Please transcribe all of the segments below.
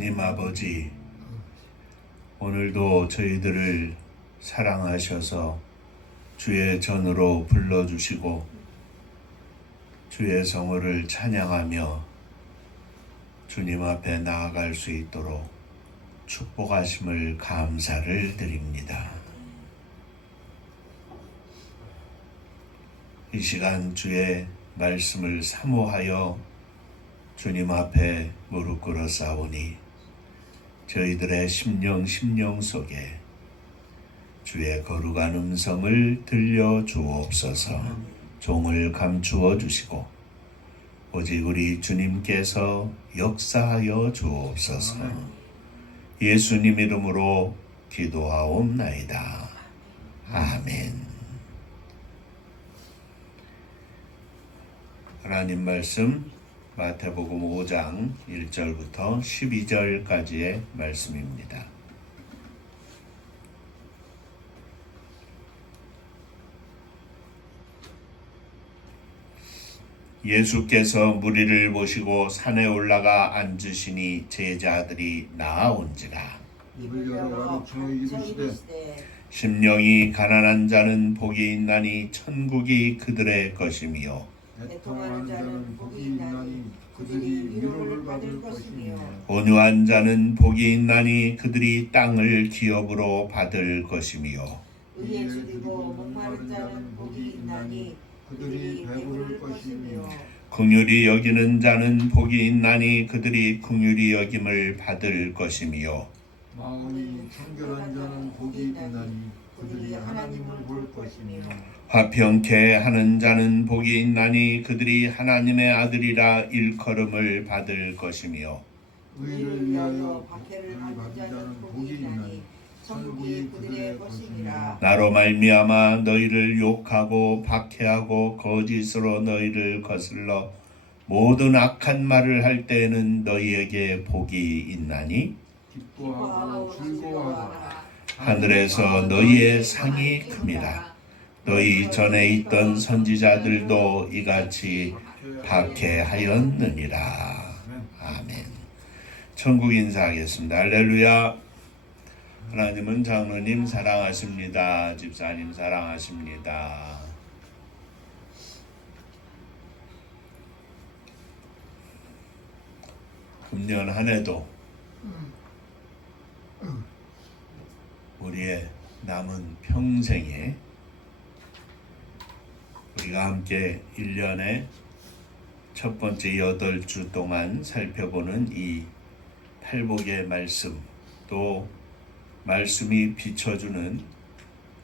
하나님 아버지, 오늘도 저희들을 사랑하셔서 주의 전으로 불러주시고 주의 성호를 찬양하며 주님 앞에 나아갈 수 있도록 축복하심을 감사를 드립니다. 이 시간 주의 말씀을 사모하여 주님 앞에 무릎 꿇어 싸우니 저희들의 심령 속에 주의 거룩한 음성을 들려 주옵소서. 종을 감추어 주시고 오직 우리 주님께서 역사하여 주옵소서. 예수님 이름으로 기도하옵나이다. 아멘. 하나님 말씀 마태복음 5장 1절부터 12절까지의 말씀입니다. 예수께서 무리를 보시고 산에 올라가 앉으시니 제자들이 나아온지라. 입을 열어 가르쳐 이르시되 심령이 가난한 자는 복이 있나니 천국이 그들의 것이며 애통하는 자는 복이 있나니 그들이 위로를 받을 것이며 온유한 자는 복이 있나니 그들이 땅을 기업으로 받을 것이며 의에 줄이고 목마른 자는 복이 있나니 그들이 배부를 것이며 긍휼히 여기는 자는 복이 있나니 그들이 긍휼히 여김을 받을 것이며 마음이 청결한 자는 복이 있나니 그들이 하나님을 볼 것이며 화평케 하는 자는 복이 있나니 그들이 하나님의 아들이라 일컬음을 받을 것이며 의를 위하여 박해를 받는 자는 복이 있나니 천국이 그들의 것이니라. 나로 말미암아 너희를 욕하고 박해하고 거짓으로 너희를 거슬러 모든 악한 말을 할 때에는 너희에게 복이 있나니 기뻐하고 즐거워하라. 하늘에서 너희의 상이 큽니다. 너희 전에 있던 선지자들도 이같이 박해하였느니라. 아멘. 천국 인사하겠습니다. 할렐루야. 하나님은 장로님 사랑하십니다. 집사님 사랑하십니다. 금년 한 해도 우리의 남은 평생에 우리가 함께 1년에 첫 번째 8주 동안 살펴보는 이 팔복의 말씀, 또 말씀이 비춰주는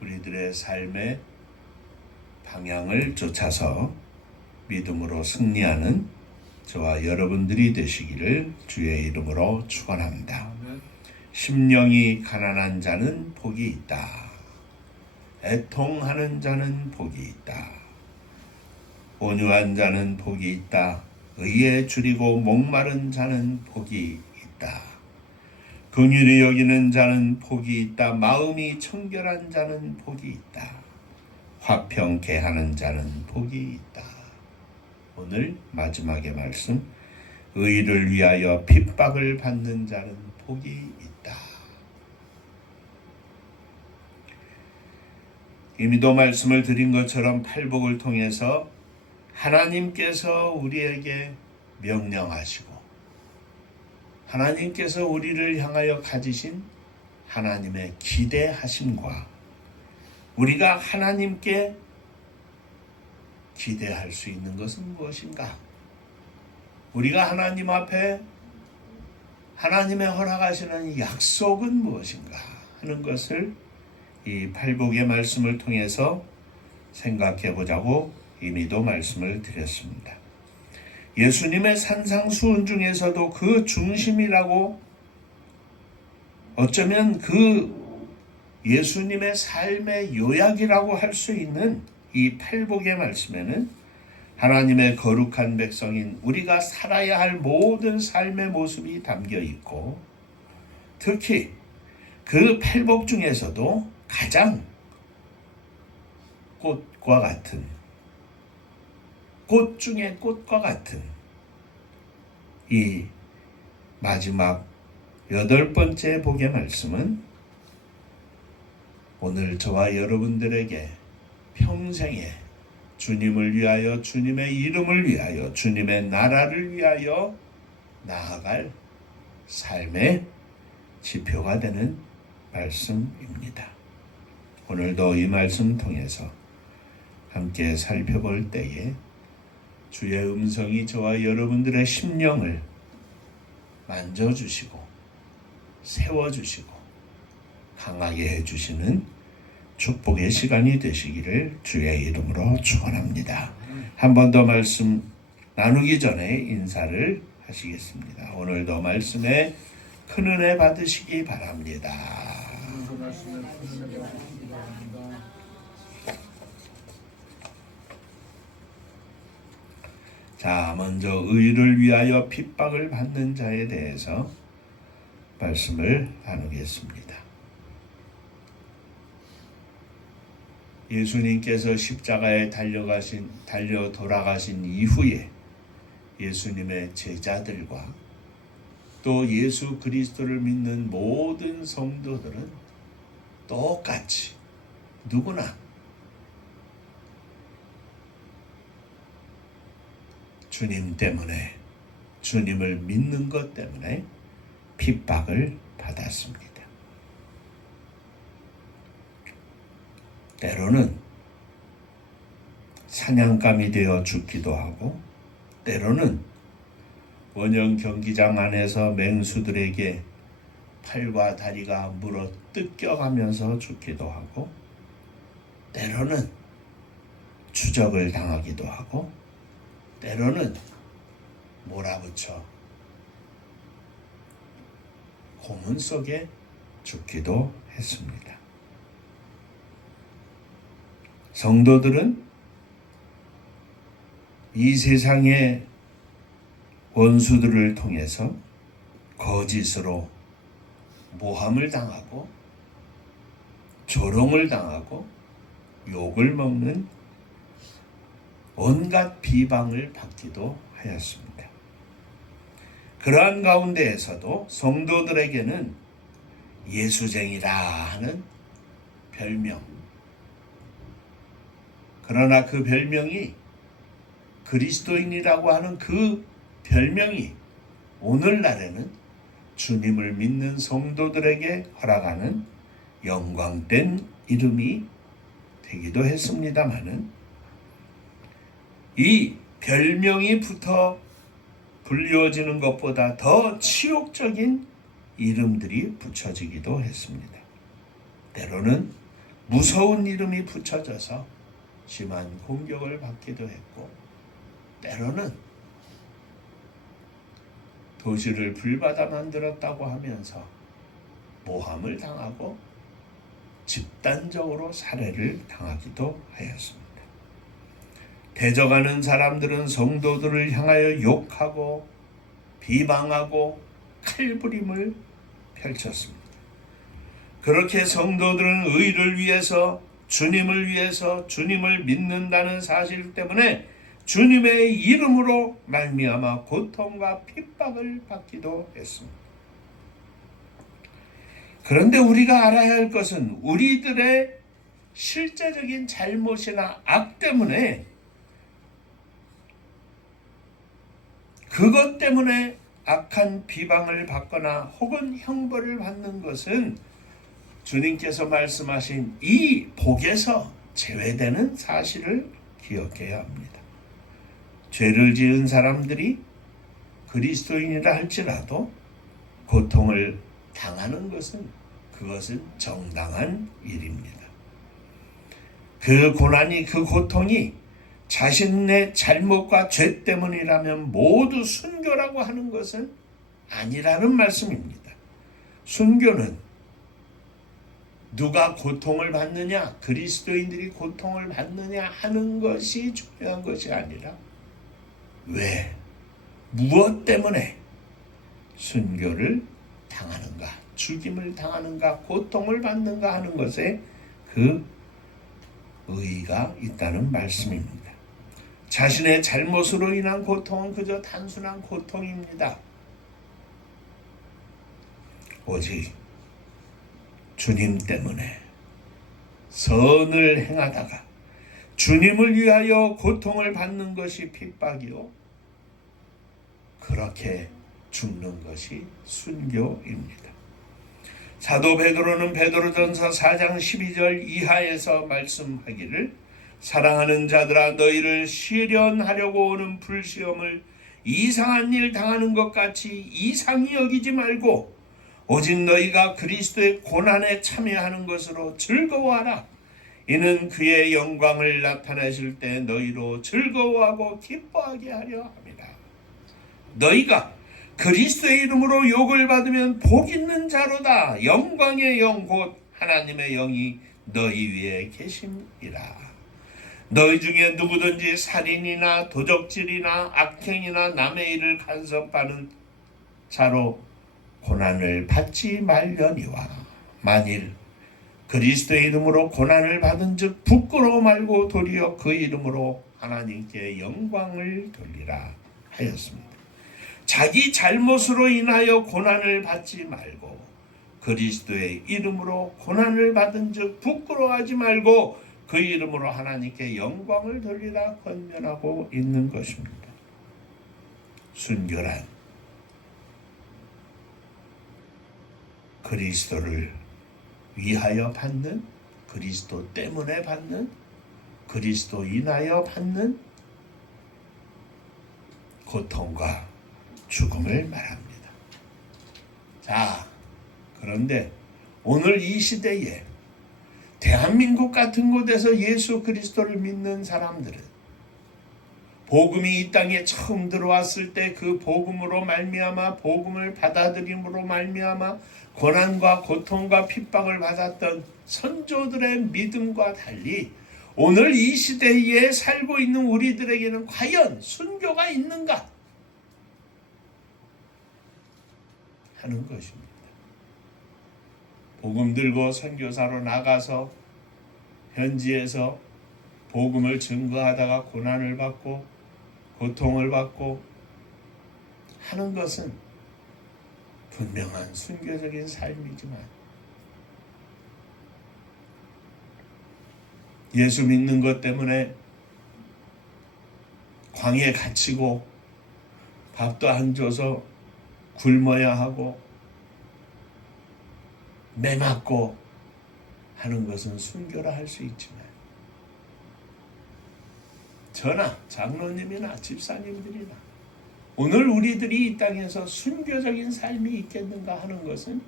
우리들의 삶의 방향을 쫓아서 믿음으로 승리하는 저와 여러분들이 되시기를 주의 이름으로 축원합니다. 심령이 가난한 자는 복이 있다. 애통하는 자는 복이 있다. 온유한 자는 복이 있다. 의에 줄이고 목마른 자는 복이 있다. 긍휼히 여기는 자는 복이 있다. 마음이 청결한 자는 복이 있다. 화평케 하는 자는 복이 있다. 오늘 마지막의 말씀, 의를 위하여 핍박을 받는 자는 복이 있다. 이미도 말씀을 드린 것처럼 팔복을 통해서 하나님께서 우리에게 명령하시고 하나님께서 우리를 향하여 가지신 하나님의 기대하심과 우리가 하나님께 기대할 수 있는 것은 무엇인가? 우리가 하나님 앞에 하나님의 허락하시는 약속은 무엇인가 하는 것을 이 팔복의 말씀을 통해서 생각해 보자고 이미도 말씀을 드렸습니다. 예수님의 산상수훈 중에서도 그 중심이라고, 어쩌면 그 예수님의 삶의 요약이라고 할 수 있는 이 팔복의 말씀에는 하나님의 거룩한 백성인 우리가 살아야 할 모든 삶의 모습이 담겨 있고, 특히 그 팔복 중에서도 가장 꽃과 같은, 꽃 중에 꽃과 같은 이 마지막 8번째 복의 말씀은 오늘 저와 여러분들에게 평생에 주님을 위하여, 주님의 이름을 위하여, 주님의 나라를 위하여 나아갈 삶의 지표가 되는 말씀입니다. 오늘도 이 말씀 통해서 함께 살펴볼 때에 주의 음성이 저와 여러분들의 심령을 만져주시고 세워주시고 강하게 해주시는 축복의 시간이 되시기를 주의 이름으로 축원합니다. 한 번 더 말씀 나누기 전에 인사를 하시겠습니다. 오늘도 말씀에 큰 은혜 받으시기 바랍니다. 자, 먼저 의를 위하여 핍박을 받는 자에 대해서 말씀을 나누겠습니다. 예수님께서 십자가에 달려 돌아가신 이후에 예수님의 제자들과 또 예수 그리스도를 믿는 모든 성도들은 똑같이 누구나 주님 때문에, 주님을 믿는 것 때문에 핍박을 받았습니다. 때로는 사냥감이 되어 죽기도 하고, 때로는 원형 경기장 안에서 맹수들에게 팔과 다리가 물어 뜯겨가면서 죽기도 하고, 때로는 추적을 당하기도 하고, 때로는 몰아붙여 고문 속에 죽기도 했습니다. 성도들은 이 세상의 원수들을 통해서 거짓으로 모함을 당하고 조롱을 당하고 욕을 먹는 온갖 비방을 받기도 하였습니다. 그러한 가운데에서도 성도들에게는 예수쟁이라 하는 별명, 그러나 그 별명이 그리스도인이라고 하는 그 별명이 오늘날에는 주님을 믿는 성도들에게 허락하는 영광된 이름이 되기도 했습니다마는 이 별명이 붙어 불리워지는 것보다 더 치욕적인 이름들이 붙여지기도 했습니다. 때로는 무서운 이름이 붙여져서 심한 공격을 받기도 했고, 때로는 도시를 불바다 만들었다고 하면서 모함을 당하고 집단적으로 살해를 당하기도 하였습니다. 대적하는 사람들은 성도들을 향하여 욕하고 비방하고 칼부림을 펼쳤습니다. 그렇게 성도들은 의를 위해서, 주님을 위해서, 주님을 믿는다는 사실 때문에 주님의 이름으로 말미암아 고통과 핍박을 받기도 했습니다. 그런데 우리가 알아야 할 것은 우리들의 실제적인 잘못이나 악 때문에, 그것 때문에 악한 비방을 받거나 혹은 형벌을 받는 것은 주님께서 말씀하신 이 복에서 제외되는 사실을 기억해야 합니다. 죄를 지은 사람들이 그리스도인이라 할지라도 고통을 당하는 그것은 정당한 일입니다. 그 고난이, 그 고통이 자신의 잘못과 죄 때문이라면 모두 순교라고 하는 것은 아니라는 말씀입니다. 순교는 누가 고통을 받느냐, 그리스도인들이 고통을 받느냐 하는 것이 중요한 것이 아니라 왜, 무엇 때문에 순교를 당하는가, 죽임을 당하는가, 고통을 받는가 하는 것에 그 의의가 있다는 말씀입니다. 자신의 잘못으로 인한 고통은 그저 단순한 고통입니다. 오직 주님 때문에 선을 행하다가 주님을 위하여 고통을 받는 것이 핍박이요, 그렇게 죽는 것이 순교입니다. 사도 베드로는 베드로전서 4장 12절 이하에서 말씀하기를, 사랑하는 자들아 너희를 시련하려고 오는 불시험을 이상한 일 당하는 것 같이 이상히 여기지 말고 오직 너희가 그리스도의 고난에 참여하는 것으로 즐거워하라. 이는 그의 영광을 나타내실 때 너희로 즐거워하고 기뻐하게 하려 함이라. 너희가 그리스도의 이름으로 욕을 받으면 복 있는 자로다. 영광의 영 곧 하나님의 영이 너희 위에 계심이라. 너희 중에 누구든지 살인이나 도적질이나 악행이나 남의 일을 간섭하는 자로 고난을 받지 말려니와, 만일 그리스도의 이름으로 고난을 받은 즉 부끄러워 말고 도리어 그 이름으로 하나님께 영광을 돌리라 하였습니다. 자기 잘못으로 인하여 고난을 받지 말고 그리스도의 이름으로 고난을 받은 즉 부끄러워하지 말고 그 이름으로 하나님께 영광을 돌리라 권면하고 있는 것입니다. 순교란 그리스도를 위하여 받는, 그리스도 때문에 받는, 그리스도 인하여 받는 고통과 죽음을 말합니다. 자, 그런데 오늘 이 시대에 대한민국 같은 곳에서 예수 그리스도를 믿는 사람들은 복음이 이 땅에 처음 들어왔을 때 그 복음으로 말미암아, 복음을 받아들임으로 말미암아 고난과 고통과 핍박을 받았던 선조들의 믿음과 달리 오늘 이 시대에 살고 있는 우리들에게는 과연 순교가 있는가 하는 것입니다. 복음 들고 선교사로 나가서 현지에서 복음을 증거하다가 고난을 받고 고통을 받고 하는 것은 분명한 순교적인 삶이지만, 예수 믿는 것 때문에 광야에 갇히고 밥도 안 줘서 굶어야 하고 매맞고 하는 것은 순교라 할 수 있지만, 저나 장로님이나 집사님들이나 오늘 우리들이 이 땅에서 순교적인 삶이 있겠는가 하는 것은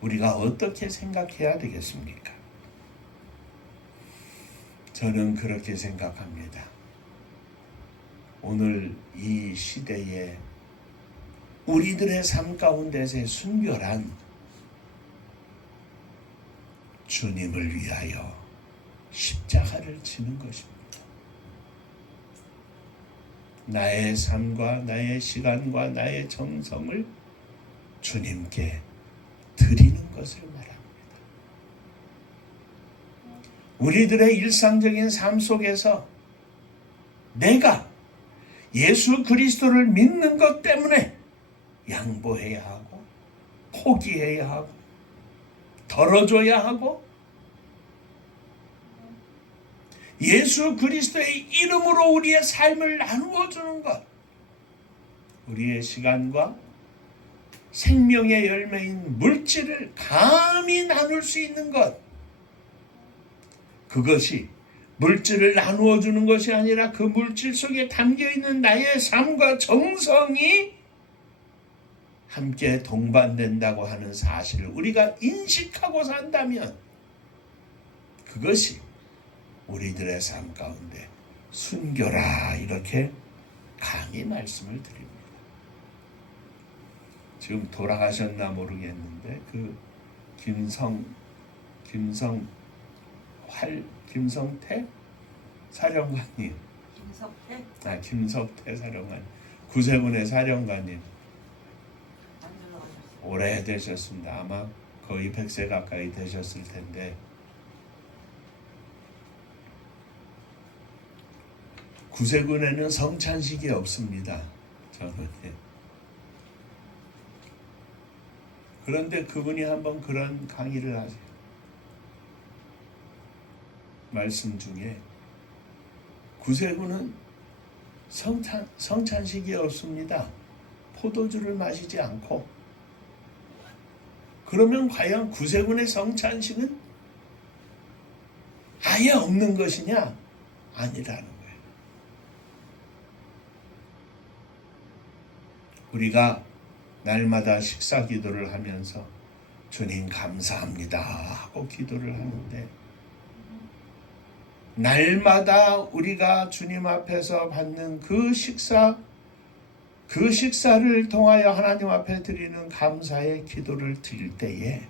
우리가 어떻게 생각해야 되겠습니까? 저는 그렇게 생각합니다. 오늘 이 시대에 우리들의 삶 가운데서의 순교란 주님을 위하여 십자가를 지는 것입니다. 나의 삶과 나의 시간과 나의 정성을 주님께 드리는 것을 말합니다. 우리들의 일상적인 삶 속에서 내가 예수 그리스도를 믿는 것 때문에 양보해야 하고 포기해야 하고 덜어줘야 하고, 예수 그리스도의 이름으로 우리의 삶을 나누어 주는 것, 우리의 시간과 생명의 열매인 물질을 감히 나눌 수 있는 것, 그것이 물질을 나누어 주는 것이 아니라 그 물질 속에 담겨 있는 나의 삶과 정성이 함께 동반된다고 하는 사실을 우리가 인식하고 산다면 그것이 우리들의 삶 가운데 순교라, 이렇게 강히 말씀을 드립니다. 지금 돌아가셨나 모르겠는데 그 김성태 사령관님, 김석태 사령관, 구세군의 사령관님 오래되셨습니다. 아마 거의 100세 가까이 되셨을 텐데 구세군에는 성찬식이 없습니다. 저는 그런데 그분이 한번 그런 강의를 하세요. 말씀 중에 구세군은 성찬식이 없습니다. 포도주를 마시지 않고. 그러면 과연 구세군의 성찬식은 아예 없는 것이냐? 아니라는 거예요. 우리가 날마다 식사 기도를 하면서 주님 감사합니다 하고 기도를 하는데, 날마다 우리가 주님 앞에서 받는 그 식사를 통하여 하나님 앞에 드리는 감사의 기도를 드릴 때에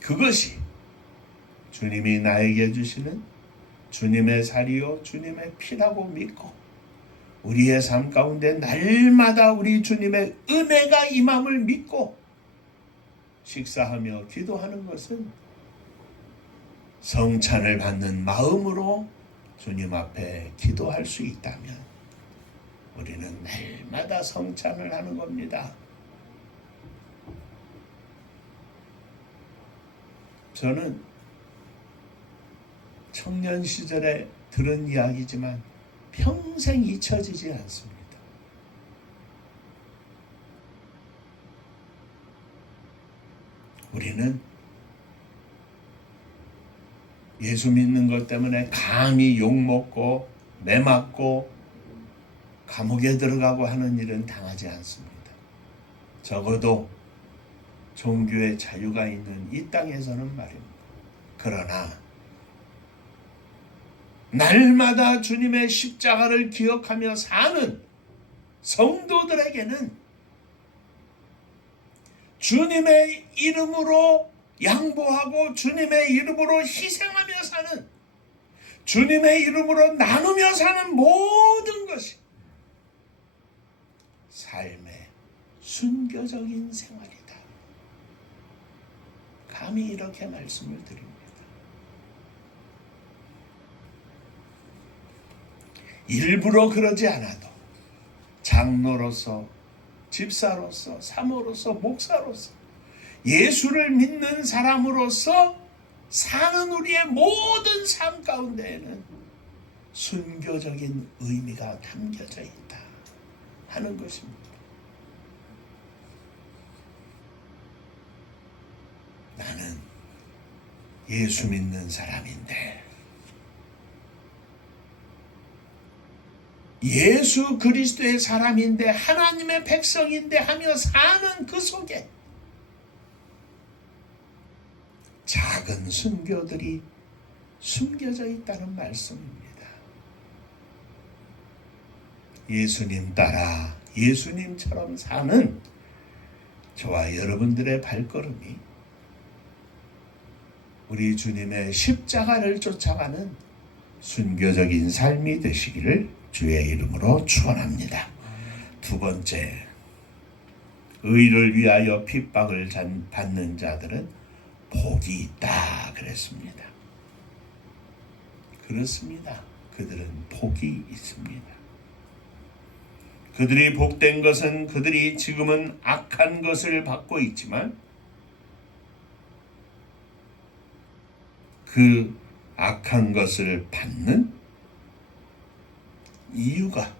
그것이 주님이 나에게 주시는 주님의 살이요 주님의 피라고 믿고 우리의 삶 가운데 날마다 우리 주님의 은혜가 임함을 믿고 식사하며 기도하는 것은 성찬을 받는 마음으로 주님 앞에 기도할 수 있다면 우리는 날마다 성찬을 하는 겁니다. 저는 청년 시절에 들은 이야기지만 평생 잊혀지지 않습니다. 우리는 예수 믿는 것 때문에 감히 욕먹고 매맞고 감옥에 들어가고 하는 일은 당하지 않습니다. 적어도 종교의 자유가 있는 이 땅에서는 말입니다. 그러나 날마다 주님의 십자가를 기억하며 사는 성도들에게는 주님의 이름으로 양보하고 주님의 이름으로 희생하며 사는, 주님의 이름으로 나누며 사는 모든 것이 삶의 순교적인 생활이다. 감히 이렇게 말씀을 드립니다. 일부러 그러지 않아도 장로로서, 집사로서, 사모로서, 목사로서, 예수를 믿는 사람으로서 사는 우리의 모든 삶 가운데에는 순교적인 의미가 담겨져 있다 하는 것입니다. 나는 예수 믿는 사람인데, 예수 그리스도의 사람인데, 하나님의 백성인데 하며 사는 그 속에 작은 순교들이 숨겨져 있다는 말씀입니다. 예수님 따라 예수님처럼 사는 저와 여러분들의 발걸음이 우리 주님의 십자가를 쫓아가는 순교적인 삶이 되시기를 주의 이름으로 축원합니다. 두 번째, 의를 위하여 핍박을 받는 자들은 복이 있다 그랬습니다. 그렇습니다. 그들은 복이 있습니다. 그들이 복된 것은 그들이 지금은 악한 것을 받고 있지만 그 악한 것을 받는 이유가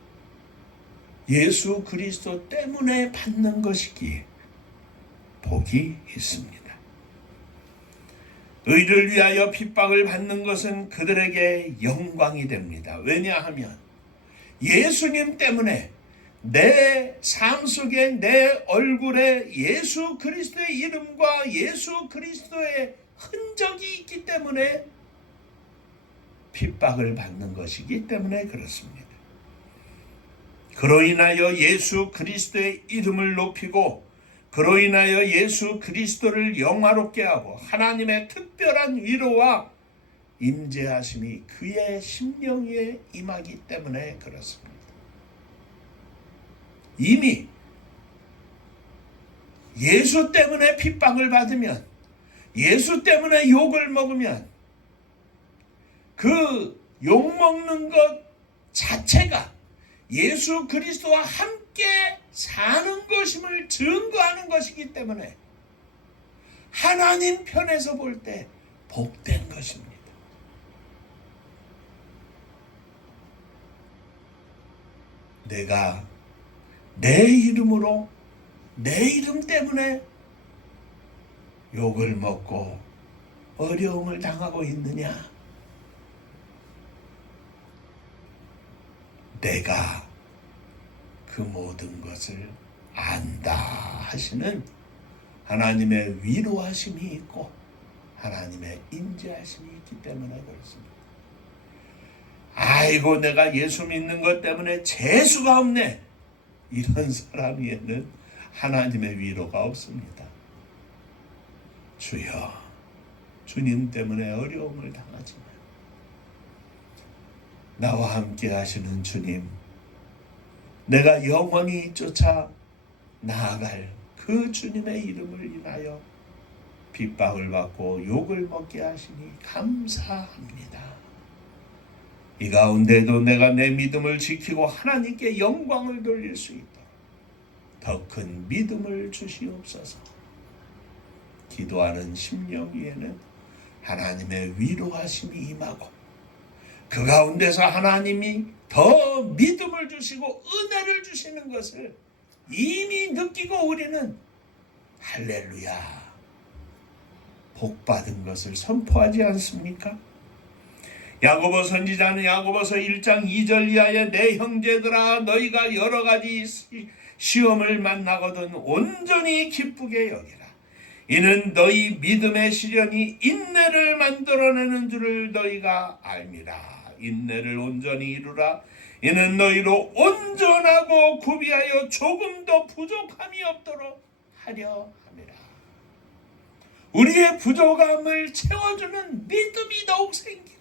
예수 그리스도 때문에 받는 것이기에 복이 있습니다. 의를 위하여 핍박을 받는 것은 그들에게 영광이 됩니다. 왜냐하면 예수님 때문에 내 삶 속에, 내 얼굴에 예수 그리스도의 이름과 예수 그리스도의 흔적이 있기 때문에 핍박을 받는 것이기 때문에 그렇습니다. 그로 인하여 예수 그리스도의 이름을 높이고 그로 인하여 예수 그리스도를 영화롭게 하고 하나님의 특별한 위로와 임재하심이 그의 심령 위에 임하기 때문에 그렇습니다. 이미 예수 때문에 핍박을 받으면, 예수 때문에 욕을 먹으면 그 욕먹는 것 자체가 예수 그리스도와 함께 함께 사는 것임을 증거하는 것이기 때문에 하나님 편에서 볼 때 복된 것입니다. 내가 내 이름으로, 내 이름 때문에 욕을 먹고 어려움을 당하고 있느냐? 내가 그 모든 것을 안다 하시는 하나님의 위로하심이 있고 하나님의 인자하심이 있기 때문에 그렇습니다. 아이고, 내가 예수 믿는 것 때문에 재수가 없네, 이런 사람에게는 하나님의 위로가 없습니다. 주여, 주님 때문에 어려움을 당하지만 나와 함께 하시는 주님, 내가 영원히 쫓아 나아갈 그 주님의 이름을 인하여 핍박을 받고 욕을 먹게 하시니 감사합니다. 이 가운데도 내가 내 믿음을 지키고 하나님께 영광을 돌릴 수 있도록 더 큰 믿음을 주시옵소서. 기도하는 심령 위에는 하나님의 위로하심이 임하고 그 가운데서 하나님이 더 믿음을 주시고 은혜를 주시는 것을 이미 느끼고 우리는 할렐루야, 복받은 것을 선포하지 않습니까? 야고보 선지자는 야고보서 1장 2절 이하에 내 형제들아, 너희가 여러 가지 시험을 만나거든 온전히 기쁘게 여기라. 이는 너희 믿음의 시련이 인내를 만들어내는 줄을 너희가 알미라. 인내를 온전히 이루라. 이는 너희로 온전하고 구비하여 조금도 부족함이 없도록 하려 함이라. 우리의 부족함을 채워주는 믿음이 더욱 생기고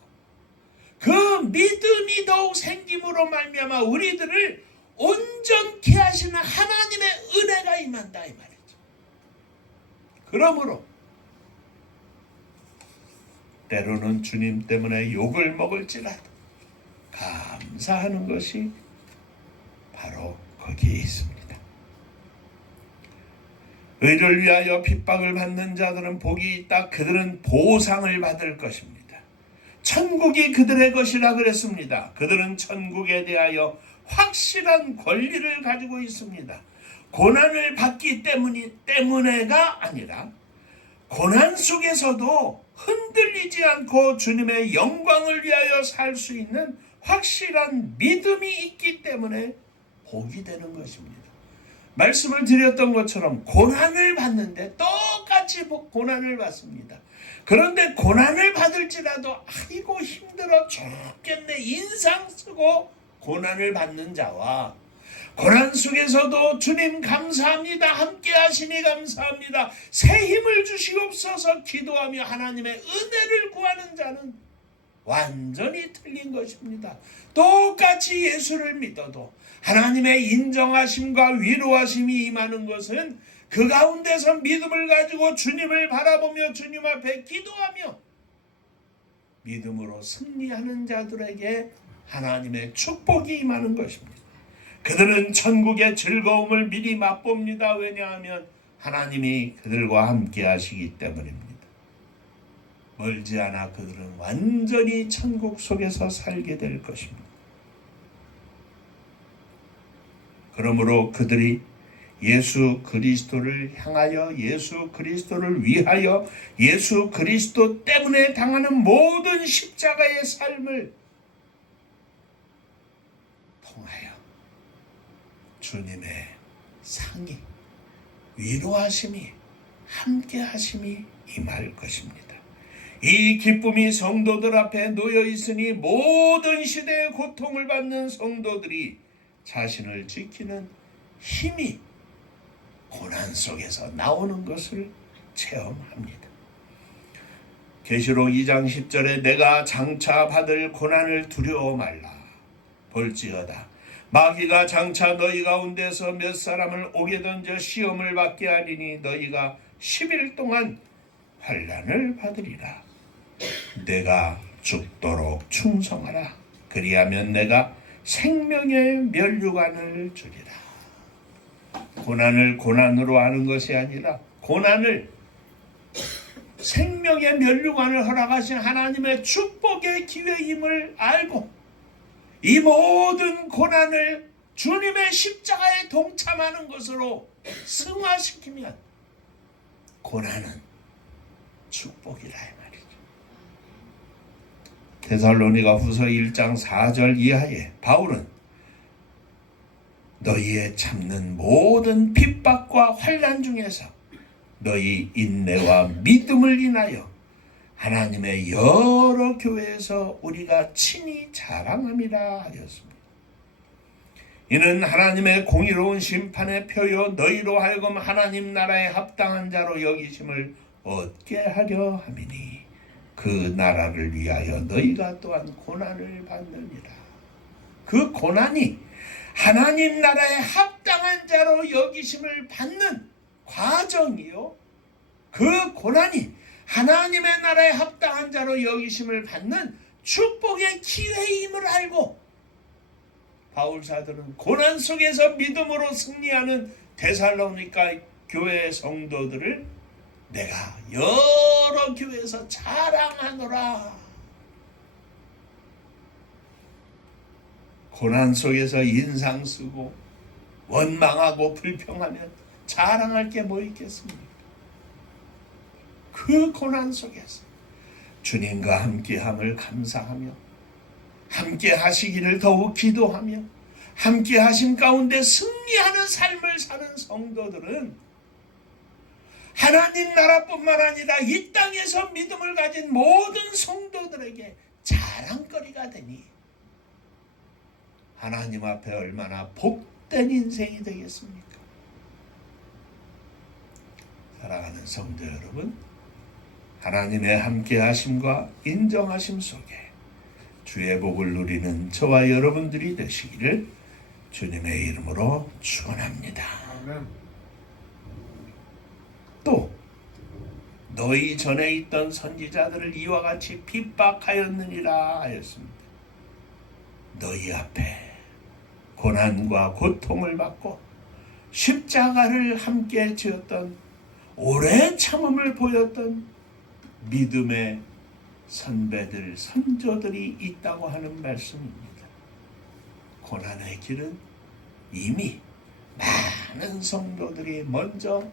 그 믿음이 더욱 생김으로 말미암아 우리들을 온전케 하시는 하나님의 은혜가 임한다, 이 말이죠. 그러므로 때로는 주님 때문에 욕을 먹을지라도 감사하는 것이 바로 거기에 있습니다. 의를 위하여 핍박을 받는 자들은 복이 있다. 그들은 보상을 받을 것입니다. 천국이 그들의 것이라 그랬습니다. 그들은 천국에 대하여 확실한 권리를 가지고 있습니다. 고난을 받기 때문에가 아니라 고난 속에서도 흔들리지 않고 주님의 영광을 위하여 살 수 있는 확실한 믿음이 있기 때문에 복이 되는 것입니다. 말씀을 드렸던 것처럼 고난을 받는데 똑같이 고난을 받습니다. 그런데 고난을 받을지라도 아이고 힘들어 죽겠네 인상 쓰고 고난을 받는 자와 고난 속에서도 주님 감사합니다, 함께 하시니 감사합니다, 새 힘을 주시옵소서 기도하며 하나님의 은혜를 구하는 자는 완전히 틀린 것입니다. 똑같이 예수를 믿어도 하나님의 인정하심과 위로하심이 임하는 것은 그 가운데서 믿음을 가지고 주님을 바라보며 주님 앞에 기도하며 믿음으로 승리하는 자들에게 하나님의 축복이 임하는 것입니다. 그들은 천국의 즐거움을 미리 맛봅니다. 왜냐하면 하나님이 그들과 함께 하시기 때문입니다. 멀지 않아 그들은 완전히 천국 속에서 살게 될 것입니다. 그러므로 그들이 예수 그리스도를 향하여, 예수 그리스도를 위하여, 예수 그리스도 때문에 당하는 모든 십자가의 삶을 통하여 주님의 상이, 위로하심이, 함께하심이 임할 것입니다. 이 기쁨이 성도들 앞에 놓여 있으니 모든 시대의 고통을 받는 성도들이 자신을 지키는 힘이 고난 속에서 나오는 것을 체험합니다. 계시록 2장 10절에 내가 장차 받을 고난을 두려워 말라. 볼지어다 마귀가 장차 너희 가운데서 몇 사람을 옥에 던져 시험을 받게 하리니 너희가 10일 동안 환난을 받으리라. 내가 죽도록 충성하라. 그리하면 내가 생명의 면류관을 주리라. 고난을 고난으로 하는 것이 아니라 고난을 생명의 면류관을 허락하신 하나님의 축복의 기회임을 알고 이 모든 고난을 주님의 십자가에 동참하는 것으로 승화시키면 고난은 축복이라 이 말이죠. 데살로니가 후서 1장 4절 이하에 바울은 너희의 참는 모든 핍박과 환난 중에서 너희 인내와 믿음을 인하여 하나님의 여러 교회에서 우리가 친히 자랑함이라 하였습니다. 이는 하나님의 공의로운 심판의 표요 너희로 하여금 하나님 나라에 합당한 자로 여기심을 얻게 하려 함이니 그 나라를 위하여 너희가 또한 고난을 받느니라. 그 고난이 하나님 나라에 합당한 자로 여기심을 받는 과정이요, 그 고난이 하나님의 나라에 합당한 자로 여기심을 받는 축복의 기회임을 알고 바울사들은 고난 속에서 믿음으로 승리하는 데살로니가 교회의 성도들을 내가 여러 교회에서 자랑하노라. 고난 속에서 인상 쓰고 원망하고 불평하면 자랑할 게 뭐 있겠습니까? 그 고난 속에서 주님과 함께함을 감사하며 함께 하시기를 더욱 기도하며 함께 하심 가운데 승리하는 삶을 사는 성도들은 하나님 나라뿐만 아니라 이 땅에서 믿음을 가진 모든 성도들에게 자랑거리가 되니 하나님 앞에 얼마나 복된 인생이 되겠습니까? 사랑하는 성도 여러분, 하나님의 함께 하심과 인정하심 속에 주의 복을 누리는 저와 여러분들이 되시기를 주님의 이름으로 축원합니다. 또 너희 전에 있던 선지자들을 이와 같이 핍박하였느니라 하였습니다. 너희 앞에 고난과 고통을 받고 십자가를 함께 지었던 오래 참음을 보였던 믿음의 선배들, 선조들이 있다고 하는 말씀입니다. 고난의 길은 이미 많은 성도들이 먼저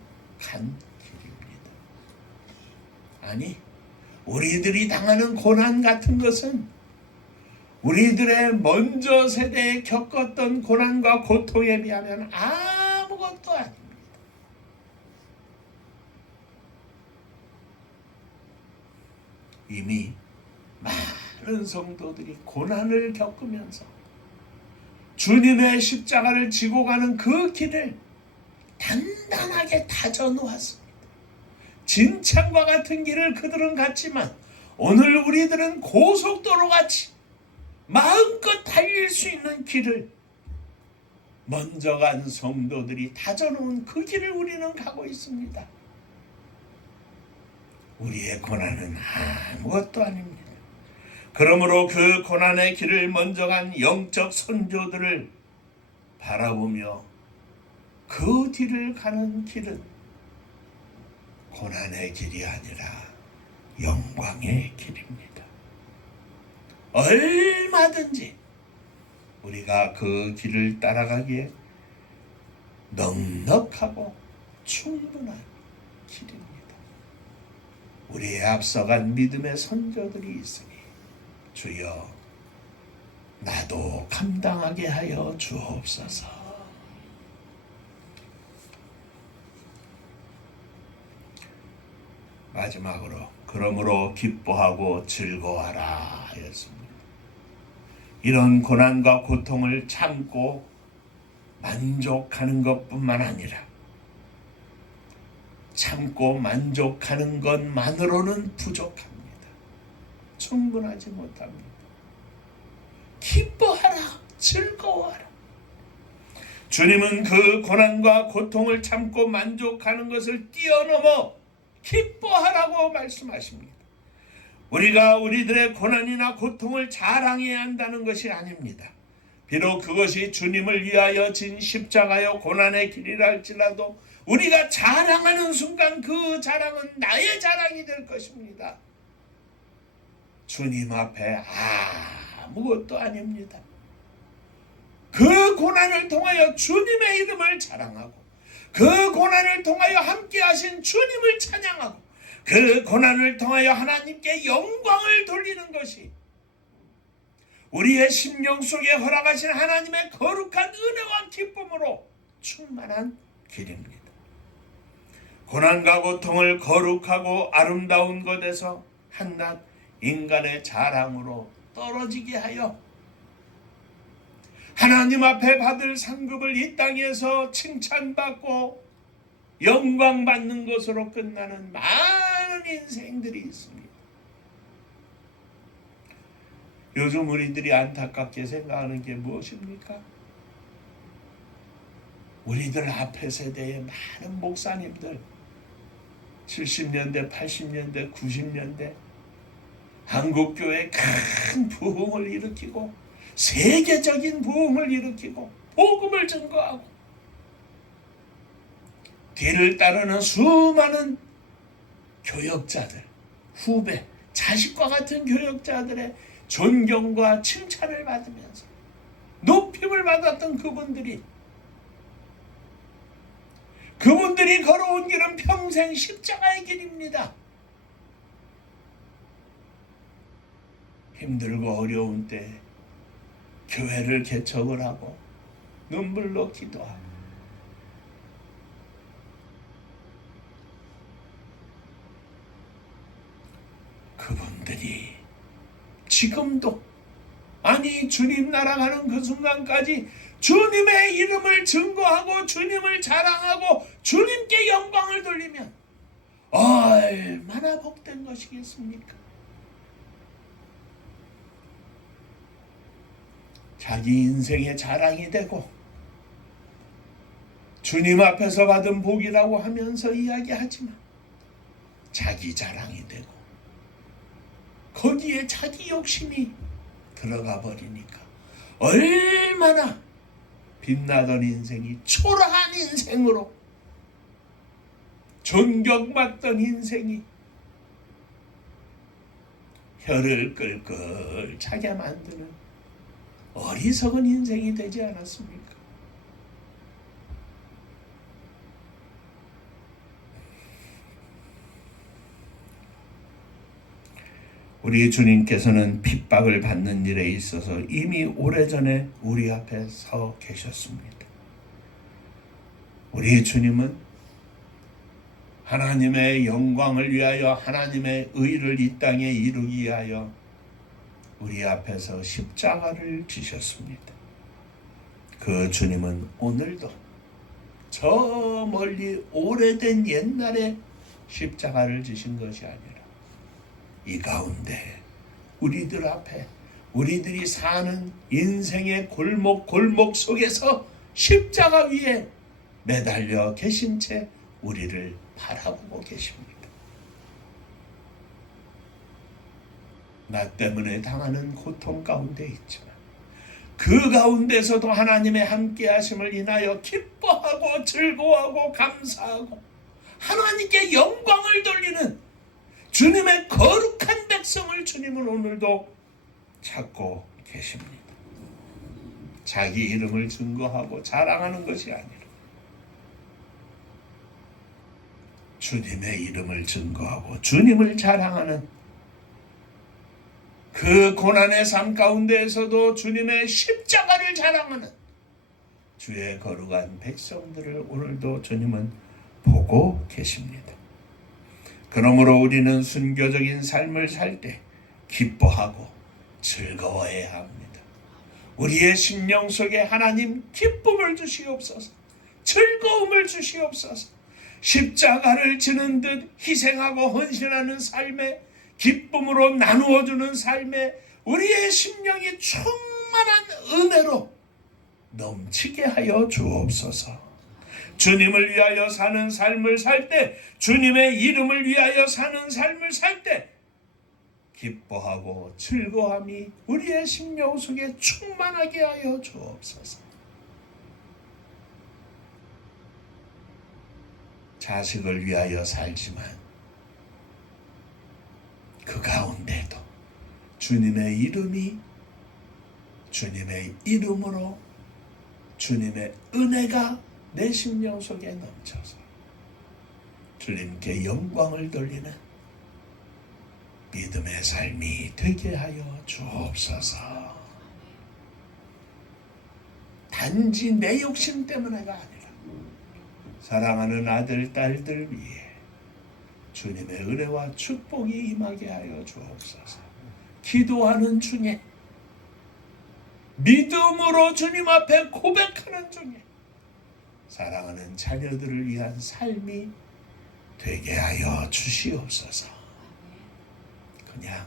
간 길입니다. 아니, 우리들이 당하는 고난 같은 것은 우리들의 먼저 세대에 겪었던 고난과 고통에 비하면 아무것도 아닙니다. 이미 많은 성도들이 고난을 겪으면서 주님의 십자가를 지고 가는 그 길을 단단하게 다져놓았습니다. 진창과 같은 길을 그들은 갔지만 오늘 우리들은 고속도로 같이 마음껏 달릴 수 있는 길을 먼저 간 성도들이 다져놓은 그 길을 우리는 가고 있습니다. 우리의 고난은 아무것도 아닙니다. 그러므로 그 고난의 길을 먼저 간 영적 선조들을 바라보며 그 뒤를 가는 길은 고난의 길이 아니라 영광의 길입니다. 얼마든지 우리가 그 길을 따라가기에 넉넉하고 충분한 길입니다. 우리의 앞서간 믿음의 선조들이 있으니 주여 나도 감당하게 하여 주옵소서. 마지막으로 그러므로 기뻐하고 즐거워하라 하였습니다. 이런 고난과 고통을 참고 만족하는 것뿐만 아니라 참고 만족하는 것만으로는 부족합니다. 충분하지 못합니다. 기뻐하라, 즐거워하라. 주님은 그 고난과 고통을 참고 만족하는 것을 뛰어넘어 기뻐하라고 말씀하십니다. 우리가 우리들의 고난이나 고통을 자랑해야 한다는 것이 아닙니다. 비록 그것이 주님을 위하여 진 십자가여 고난의 길이라 할지라도 우리가 자랑하는 순간 그 자랑은 나의 자랑이 될 것입니다. 주님 앞에 아무것도 아닙니다. 그 고난을 통하여 주님의 이름을 자랑하고 그 고난을 통하여 함께 하신 주님을 찬양하고 그 고난을 통하여 하나님께 영광을 돌리는 것이 우리의 심령 속에 허락하신 하나님의 거룩한 은혜와 기쁨으로 충만한 길입니다. 고난과 고통을 거룩하고 아름다운 것에서 한낱 인간의 자랑으로 떨어지게 하여 하나님 앞에 받을 상급을 이 땅에서 칭찬받고 영광받는 것으로 끝나는 많은 인생들이 있습니다. 요즘 우리들이 안타깝게 생각하는 게 무엇입니까? 우리들 앞에 세대의 많은 목사님들 70년대, 80년대, 90년대 한국교회 큰 부흥을 일으키고 세계적인 부흥을 일으키고 복음을 증거하고 뒤를 따르는 수많은 교역자들, 후배, 자식과 같은 교역자들의 존경과 칭찬을 받으면서 높임을 받았던 그분들이 걸어온 길은 평생 십자가의 길입니다. 힘들고 어려운 때 교회를 개척을 하고 눈물로 기도하고 그분들이 지금도 아니 주님 나라 가는 그 순간까지 주님의 이름을 증거하고 주님을 자랑하고 주님께 영광을 돌리면 얼마나 복된 것이겠습니까? 자기 인생의 자랑이 되고 주님 앞에서 받은 복이라고 하면서 이야기하지만 자기 자랑이 되고 거기에 자기 욕심이 들어가 버리니까 얼마나 빛나던 인생이 초라한 인생으로 존경받던 인생이 혀를 끌끌 차게 만드는 어리석은 인생이 되지 않았습니까? 우리 주님께서는 핍박을 받는 일에 있어서 이미 오래전에 우리 앞에 서 계셨습니다. 우리 주님은 하나님의 영광을 위하여 하나님의 의를 이 땅에 이루기 위하여 우리 앞에서 십자가를 지셨습니다. 그 주님은 오늘도 저 멀리 오래된 옛날에 십자가를 지신 것이 아니라 이 가운데 우리들 앞에 우리들이 사는 인생의 골목 속에서 십자가 위에 매달려 계신 채 우리를 바라보고 계십니다. 나 때문에 당하는 고통 가운데 있지만 그 가운데서도 하나님의 함께 하심을 인하여 기뻐하고 즐거워하고 감사하고 하나님께 영광을 돌리는 주님의 거룩한 백성을 주님은 오늘도 찾고 계십니다. 자기 이름을 증거하고 자랑하는 것이 아니라 주님의 이름을 증거하고 주님을 자랑하는 그 고난의 삶 가운데에서도 주님의 십자가를 자랑하는 주의 거룩한 백성들을 오늘도 주님은 보고 계십니다. 그러므로 우리는 순교적인 삶을 살 때 기뻐하고 즐거워해야 합니다. 우리의 심령 속에 하나님 기쁨을 주시옵소서, 즐거움을 주시옵소서. 십자가를 지는 듯 희생하고 헌신하는 삶에 기쁨으로 나누어주는 삶에 우리의 심령이 충만한 은혜로 넘치게 하여 주옵소서. 주님을 위하여 사는 삶을 살 때, 주님의 이름을 위하여 사는 삶을 살 때 기뻐하고 즐거움이 우리의 심령 속에 충만하게 하여 주옵소서. 자식을 위하여 살지만 그 가운데도 주님의 이름이 주님의 이름으로 주님의 은혜가 내 심령 속에 넘쳐서 주님께 영광을 돌리는 믿음의 삶이 되게 하여 주옵소서. 단지 내 욕심 때문에가 아니라 사랑하는 아들, 딸들 위해 주님의 은혜와 축복이 임하게 하여 주옵소서. 기도하는 중에 믿음으로 주님 앞에 고백하는 중에 사랑하는 자녀들을 위한 삶이 되게 하여 주시옵소서. 그냥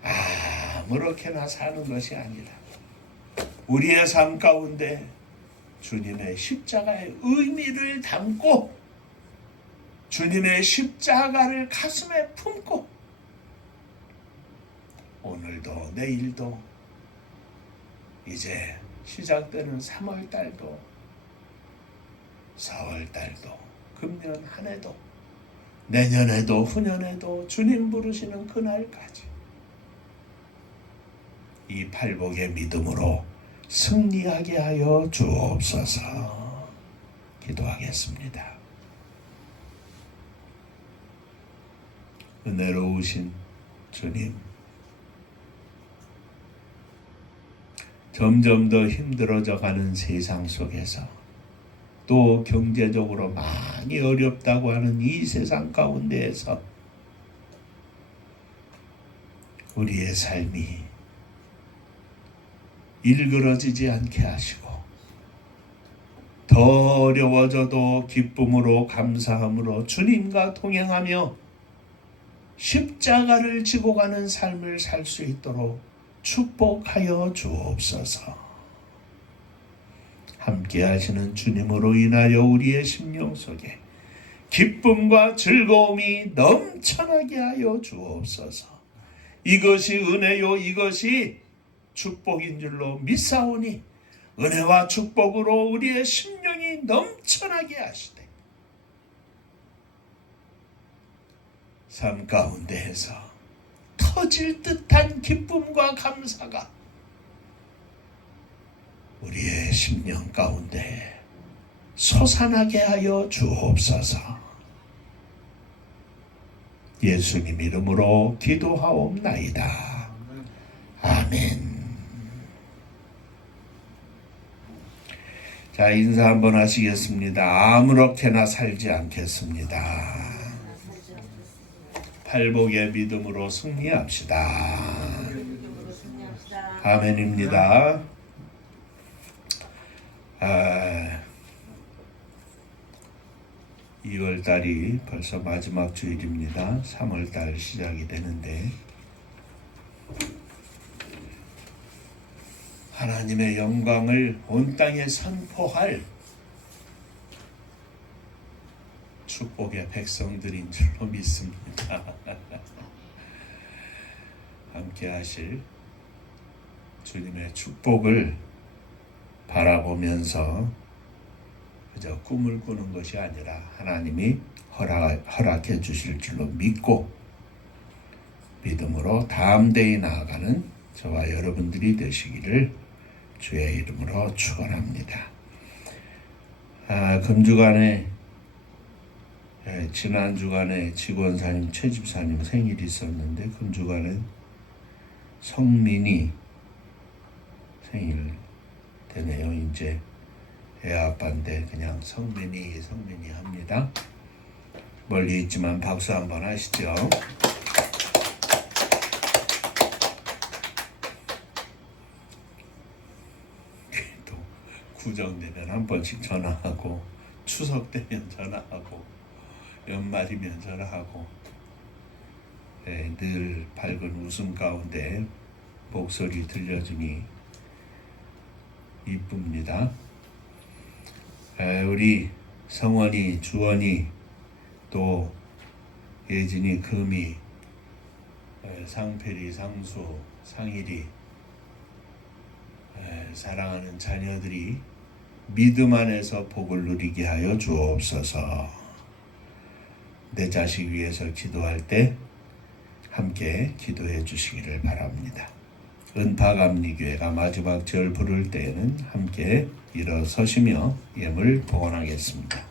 아무렇게나 사는 것이 아니라 우리의 삶 가운데 주님의 십자가의 의미를 담고 주님의 십자가를 가슴에 품고 오늘도 내일도 이제 시작되는 3월달도 4월달도 금년 한 해도 내년에도 후년에도 주님 부르시는 그날까지 이 팔복의 믿음으로 승리하게 하여 주옵소서. 기도하겠습니다. 은혜로우신 주님, 점점 더 힘들어져 가는 세상 속에서 또 경제적으로 많이 어렵다고 하는 이 세상 가운데에서 우리의 삶이 일그러지지 않게 하시고 더 어려워져도 기쁨으로 감사함으로 주님과 동행하며 십자가를 지고 가는 삶을 살 수 있도록 축복하여 주옵소서. 함께 하시는 주님으로 인하여 우리의 심령 속에 기쁨과 즐거움이 넘쳐나게 하여 주옵소서. 이것이 은혜요, 이것이 축복인 줄로 믿사오니 은혜와 축복으로 우리의 심령이 넘쳐나게 하시되 삶 가운데에서 터질 듯한 기쁨과 감사가 우리의 심령 가운데 솟아나게 하여 주옵소서. 예수님 이름으로 기도하옵나이다. 아멘. 자, 인사 한번 하시겠습니다. 아무렇게나 살지 않겠습니다. 팔복의 믿음으로 승리합시다. 아멘입니다. 2월달이 벌써 마지막 주일입니다. 3월달 시작이 되는데 하나님의 영광을 온 땅에 선포할 축복의 백성들인 줄로 믿습니다. 함께 하실 주님의 축복을 바라보면서 그저 꿈을 꾸는 것이 아니라 하나님이 허락해 주실 줄로 믿고 믿음으로 담대히 나아가는 저와 여러분들이 되시기를 주의 이름으로 축원합니다. 금주간에 지난 주간에 직원사님 최집사님 생일이 있었는데 금주간에 성민이 생일 되네요. 이제 애 아빠인데 그냥 성민이 합니다. 멀리 있지만 박수 한번 하시죠. 또 구정되면 한 번씩 전화하고 추석 되면 전화하고 연말이면 전화하고 늘 밝은 웃음 가운데 목소리 들려주니 이쁩니다. 우리 성원이, 주원이, 또 예진이, 금이 상필이, 상수, 상일이 사랑하는 자녀들이 믿음 안에서 복을 누리게 하여 주옵소서. 내 자식 위해서 기도할 때 함께 기도해 주시기를 바랍니다. 은파감리교회가 마지막 절 부를 때에는 함께 일어서시며 예물 봉헌하겠습니다.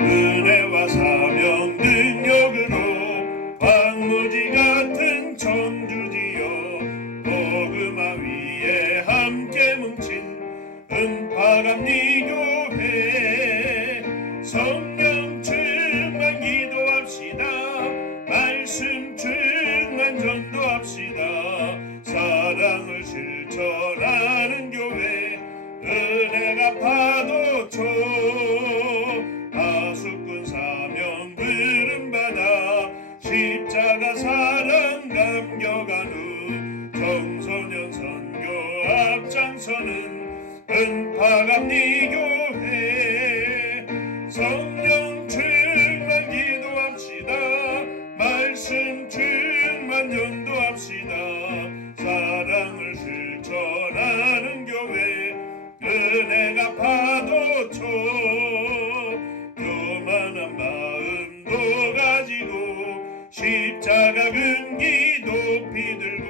은혜와 사명 능력으로 황무지 같은 청주지여 복음화 위에 함께 뭉친 은파감리교회 성령 충만 기도합시다. 말씀 충만 전도합시다. 사랑을 실천하는 교회 은혜가 파도쳐 하수꾼 사명 부름받아 십자가 사랑 감격한 후 청소년 선교 앞장서는 은파감리교회 성령 충만 기도합시다. 말씀 충만 전도합시다. 사랑을 실천하는 교회 은혜가 파도쳐 교만한 마음도 가지고 십자가 근기 높이 들고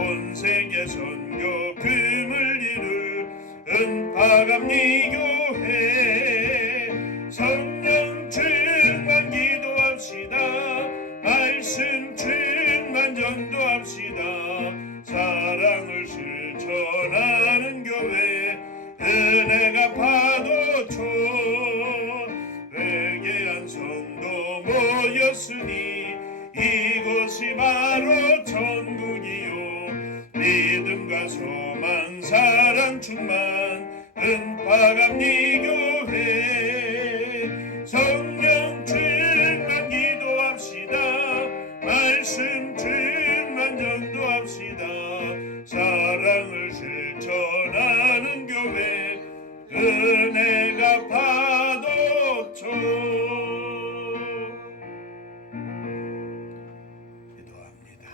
온 세계 선교 금을 이룰 은파감리교회 성령 충만 기도합시다. 말씀 충만 전도합시다. 사랑을 실천하는 교회 은혜가 파도쳐 회개한 성도 모였으니 이곳이 바로 천국이요 믿음과 소망 사랑 충만 은파감리교회 성령 충만 기도합시다. 말씀 충만 전도합시다. 사랑을 실천하는 교회 은혜가 파도쳐 기도합니다.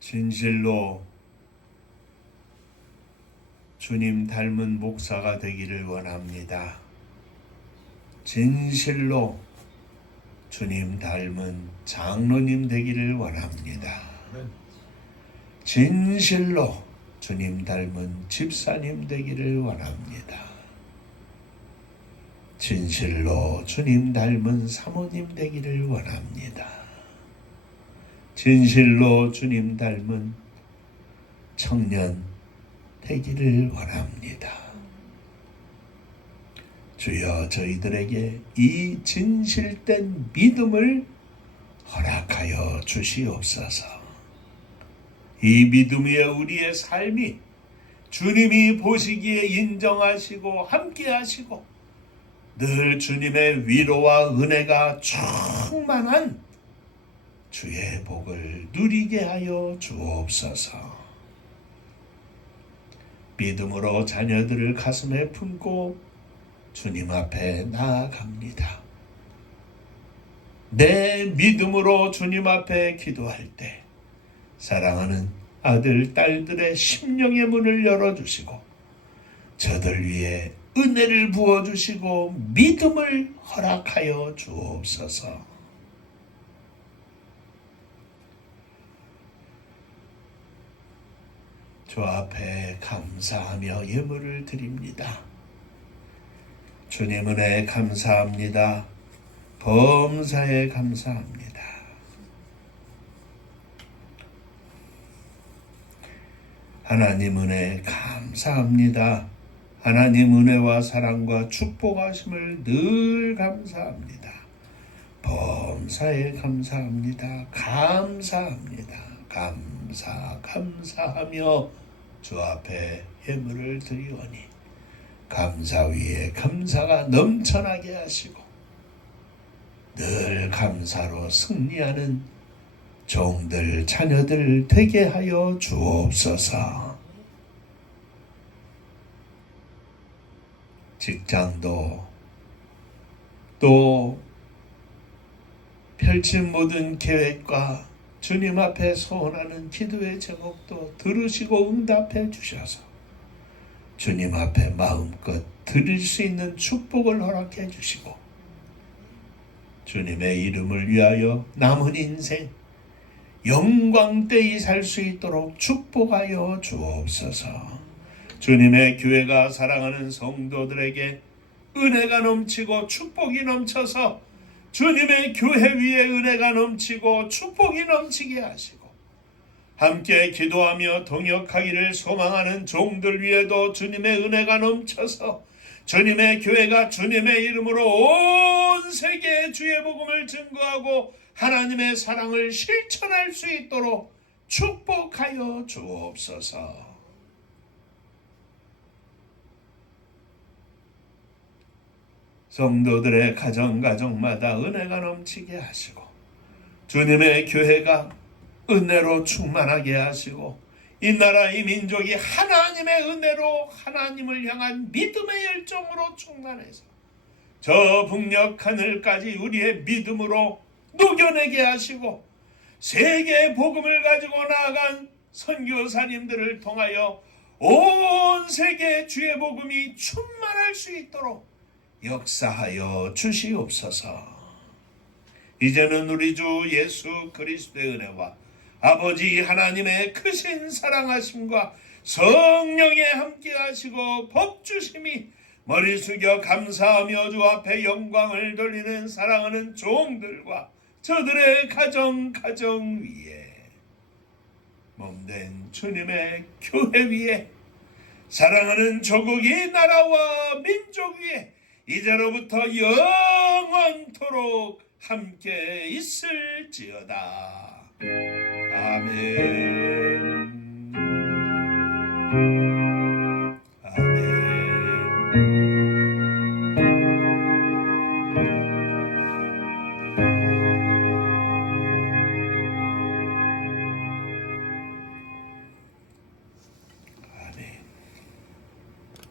진실로 주님 닮은 목사가 되기를 원합니다. 진실로 주님 닮은 장로님 되기를 원합니다. 진실로 주님 닮은 집사님 되기를 원합니다. 진실로 주님 닮은 사모님 되기를 원합니다. 진실로 주님 닮은 청년 되기를 원합니다. 주여 저희들에게 이 진실된 믿음을 허락하여 주시옵소서. 이 믿음 위에 우리의 삶이 주님이 보시기에 인정하시고 함께하시고 늘 주님의 위로와 은혜가 충만한 주의 복을 누리게 하여 주옵소서. 믿음으로 자녀들을 가슴에 품고 주님 앞에 나아갑니다. 내 믿음으로 주님 앞에 기도할 때 사랑하는 아들, 딸들의 심령의 문을 열어주시고 저들 위해 은혜를 부어주시고 믿음을 허락하여 주옵소서. 주 앞에 감사하며 예물을 드립니다. 주님 은혜 감사합니다. 범사에 감사합니다. 하나님 은혜 감사합니다. 하나님 은혜와 사랑과 축복하심을 늘 감사합니다. 범사에 감사합니다. 감사합니다. 감사하며 주 앞에 예물을 드리오니 감사 위에 감사가 넘쳐나게 하시고 늘 감사로 승리하는 종들 자녀들 되게 하여 주옵소서. 직장도 또 펼친 모든 계획과 주님 앞에 소원하는 기도의 제목도 들으시고 응답해 주셔서 주님 앞에 마음껏 드릴 수 있는 축복을 허락해 주시고 주님의 이름을 위하여 남은 인생 영광되이 살 수 있도록 축복하여 주옵소서. 주님의 교회가 사랑하는 성도들에게 은혜가 넘치고 축복이 넘쳐서 주님의 교회 위에 은혜가 넘치고 축복이 넘치게 하시고 함께 기도하며 동역하기를 소망하는 종들 위에도 주님의 은혜가 넘쳐서 주님의 교회가 주님의 이름으로 온 세계에 주의 복음을 증거하고 하나님의 사랑을 실천할 수 있도록 축복하여 주옵소서. 성도들의 가정마다 은혜가 넘치게 하시고 주님의 교회가 은혜로 충만하게 하시고 이 나라 이 민족이 하나님의 은혜로 하나님을 향한 믿음의 열정으로 충만해서 저 북녘 하늘까지 우리의 믿음으로 녹여내게 하시고 세계 복음을 가지고 나아간 선교사님들을 통하여 온 세계 주의 복음이 충만할 수 있도록 역사하여 주시옵소서. 이제는 우리 주 예수 그리스도의 은혜와 아버지 하나님의 크신 사랑하심과 성령의 함께하시고 법주심이 머리 숙여 감사하며 주 앞에 영광을 돌리는 사랑하는 종들과 저들의 가정 위에 몸된 주님의 교회 위에 사랑하는 조국이 나라와 민족 위에 이제로부터 영원토록 함께 있을지어다. 아멘.